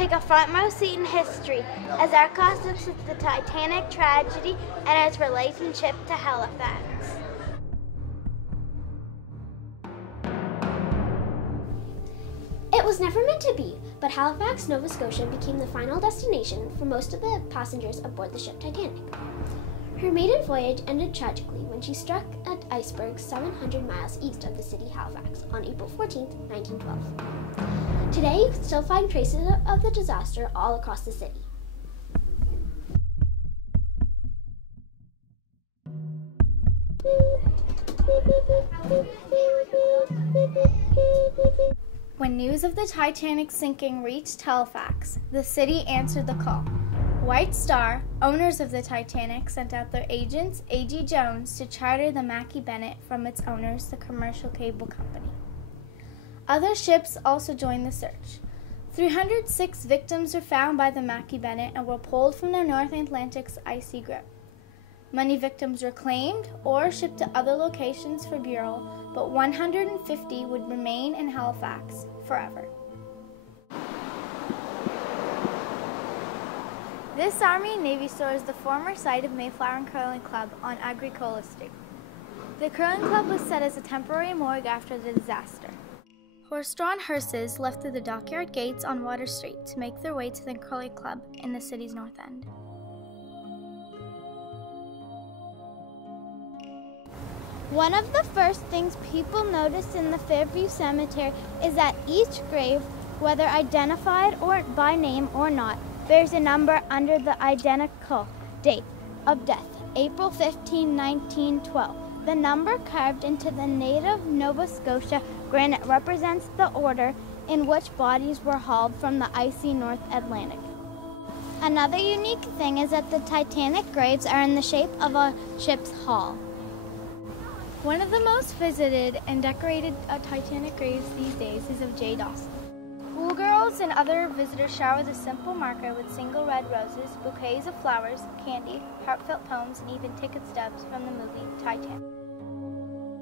take a front row seat in history as our class looks at the Titanic tragedy and its relationship to Halifax. It was never meant to be, but Halifax, Nova Scotia became the final destination for most of the passengers aboard the ship Titanic. Her maiden voyage ended tragically when she struck an iceberg 700 miles east of the city Halifax on April 14, 1912. Today, you can still find traces of the disaster all across the city. When news of the Titanic sinking reached Halifax, the city answered the call. White Star, owners of the Titanic, sent out their agents, A.G. Jones, to charter the Mackie Bennett from its owners, the Commercial Cable Company. Other ships also joined the search. 306 victims were found by the Mackie Bennett and were pulled from the North Atlantic's icy grip. Many victims were claimed or shipped to other locations for burial, but 150 would remain in Halifax forever. This Army and Navy store is the former site of Mayflower and Curling Club on Agricole Street. The Curling Club was set as a temporary morgue after the disaster. Horse-drawn hearses left through the dockyard gates on Water Street to make their way to the Curling Club in the city's north end. One of the first things people noticed in the Fairview Cemetery is that each grave, whether identified or by name or not, bears a number under the identical date of death, April 15, 1912. The number carved into the native Nova Scotia granite represents the order in which bodies were hauled from the icy North Atlantic. Another unique thing is that the Titanic graves are in the shape of a ship's hull. One of the most visited and decorated Titanic graves these days is of J. Dawson. Schoolgirls and other visitors shower the simple marker with single red roses, bouquets of flowers, candy, heartfelt poems, and even ticket stubs from the movie Titanic.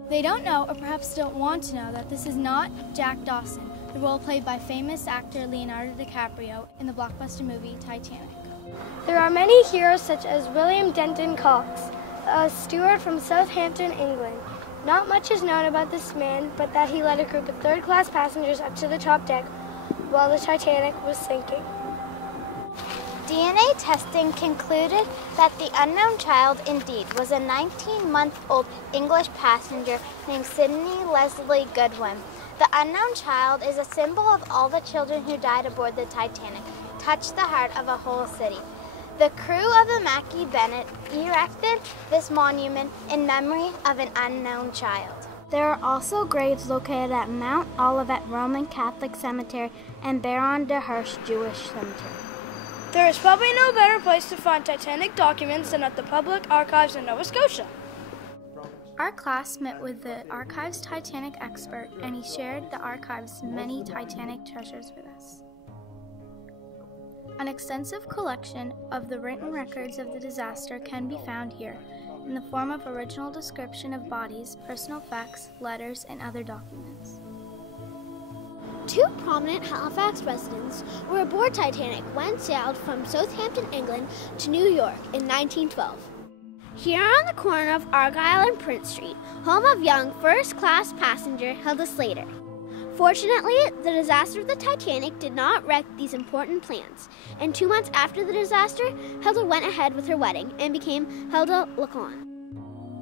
They don't know, or perhaps don't want to know, that this is not Jack Dawson, the role played by famous actor Leonardo DiCaprio in the blockbuster movie Titanic. There are many heroes such as William Denton Cox, a steward from Southampton, England. Not much is known about this man, but that he led a group of third-class passengers up to the top deck while the Titanic was sinking. DNA testing concluded that the unknown child indeed was a 19-month-old English passenger named Sidney Leslie Goodwin. The unknown child is a symbol of all the children who died aboard the Titanic, touched the heart of a whole city. The crew of the Mackie Bennett erected this monument in memory of an unknown child. There are also graves located at Mount Olivet Roman Catholic Cemetery and Baron de Hirsch Jewish Cemetery. There is probably no better place to find Titanic documents than at the Public Archives in Nova Scotia. Our class met with the Archives Titanic expert, and he shared the archive's many Titanic treasures with us. An extensive collection of the written records of the disaster can be found here, in the form of original description of bodies, personal facts, letters, and other documents. Two prominent Halifax residents were aboard Titanic when it sailed from Southampton, England to New York in 1912. Here on the corner of Argyle and Prince Street, home of young first-class passenger Hilda Slater. Fortunately, the disaster of the Titanic did not wreck these important plans, and 2 months after the disaster, Hilda went ahead with her wedding and became Hilda Lacon.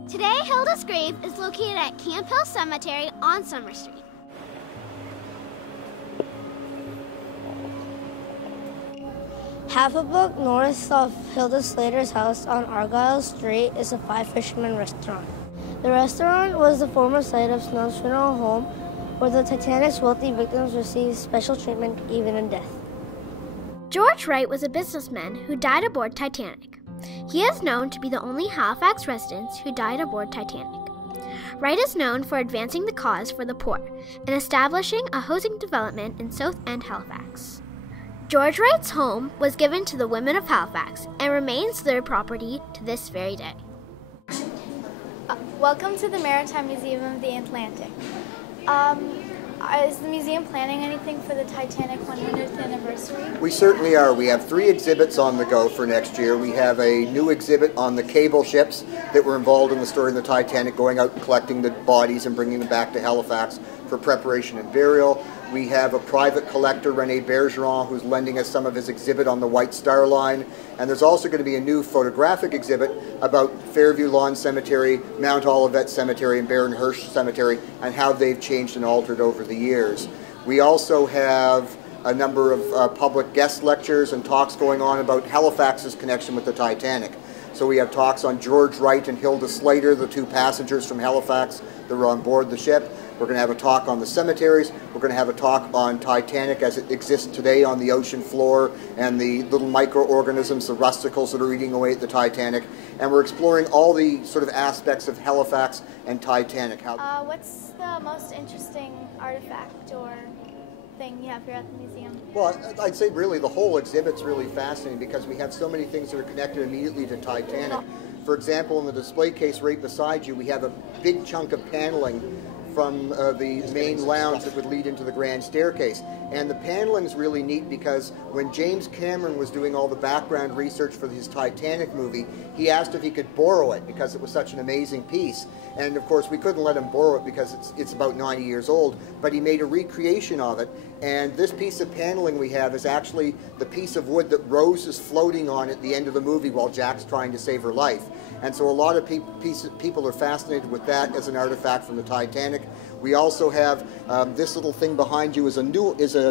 Today, Hilda's grave is located at Camp Hill Cemetery on Summer Street. Half a block north of Hilda Slater's house on Argyle Street is a Five Fishermen restaurant. The restaurant was the former site of Snow's funeral home, where the Titanic's wealthy victims received special treatment even in death. George Wright was a businessman who died aboard Titanic. He is known to be the only Halifax resident who died aboard Titanic. Wright is known for advancing the cause for the poor and establishing a housing development in South End, Halifax. George Wright's home was given to the women of Halifax and remains their property to this very day. Welcome to the Maritime Museum of the Atlantic. Is the museum planning anything for the Titanic 100th anniversary? We certainly are. We have 3 exhibits on the go for next year. We have a new exhibit on the cable ships that were involved in the story of the Titanic, going out and collecting the bodies and bringing them back to Halifax for preparation and burial. We have a private collector, René Bergeron, who's lending us some of his exhibit on the White Star Line. And there's also going to be a new photographic exhibit about Fairview Lawn Cemetery, Mount Olivet Cemetery, and Baron Hirsch Cemetery, and how they've changed and altered over the years. We also have a number of public guest lectures and talks going on about Halifax's connection with the Titanic. So we have talks on George Wright and Hilda Slater, the 2 passengers from Halifax that were on board the ship. We're going to have a talk on the cemeteries. We're going to have a talk on Titanic as it exists today on the ocean floor and the little microorganisms, the rusticles that are eating away at the Titanic. And we're exploring all the sort of aspects of Halifax and Titanic. What's the most interesting artifact or thing you have here at the museum? Well, I'd say really the whole exhibit's really fascinating because we have so many things that are connected immediately to Titanic. For example, in the display case right beside you, we have a big chunk of paneling from the main lounge that would lead into the grand staircase. And the paneling's really neat because when James Cameron was doing all the background research for his Titanic movie, he asked if he could borrow it because it was such an amazing piece. And of course we couldn't let him borrow it because it's about 90 years old, but he made a recreation of it. And this piece of paneling we have is actually the piece of wood that Rose is floating on at the end of the movie while Jack's trying to save her life. And so a lot of people are fascinated with that as an artifact from the Titanic. We also have this little thing behind you is a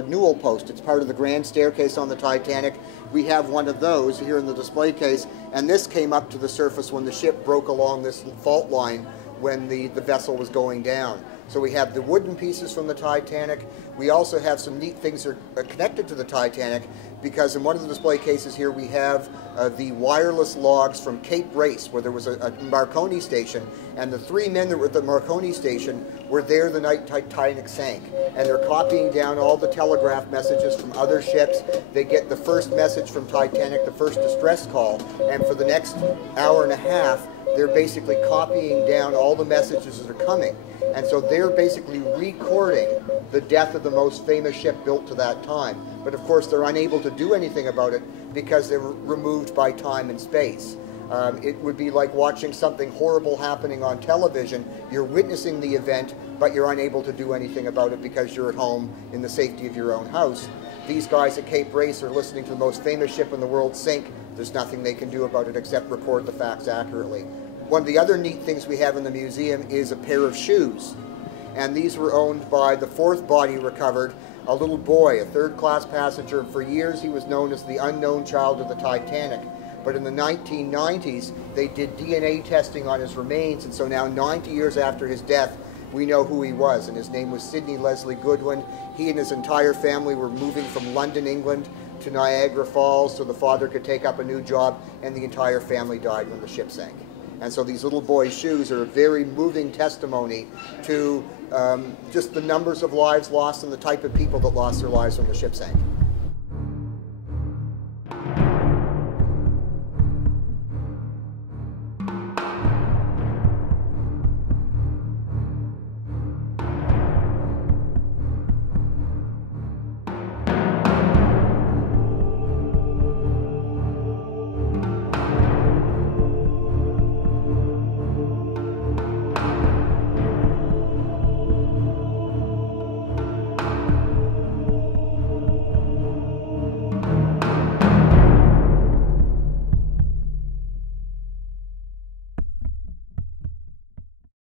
newel post. It's part of the grand staircase on the Titanic. We have one of those here in the display case, and this came up to the surface when the ship broke along this fault line when the vessel was going down. So we have the wooden pieces from the Titanic. We also have some neat things that are connected to the Titanic because in one of the display cases here we have the wireless logs from Cape Race where there was a Marconi station, and the 3 men that were at the Marconi station were there the night Titanic sank. And they're copying down all the telegraph messages from other ships. They get the first message from Titanic, the first distress call, and for the next hour and a half they're basically copying down all the messages that are coming. And so they're basically recording the death of the most famous ship built to that time. But of course they're unable to do anything about it because they were removed by time and space. It would be like watching something horrible happening on television. You're witnessing the event, but you're unable to do anything about it because you're at home in the safety of your own house. These guys at Cape Race are listening to the most famous ship in the world sink. There's nothing they can do about it except record the facts accurately. One of the other neat things we have in the museum is a pair of shoes. And these were owned by the 4th body recovered, a little boy, a 3rd-class passenger. For years he was known as the unknown child of the Titanic. But in the 1990s, they did DNA testing on his remains, and so now 90 years after his death, we know who he was, and his name was Sidney Leslie Goodwin. He and his entire family were moving from London, England to Niagara Falls so the father could take up a new job, and the entire family died when the ship sank. And so these little boys' shoes are a very moving testimony to just the numbers of lives lost and the type of people that lost their lives when the ship sank.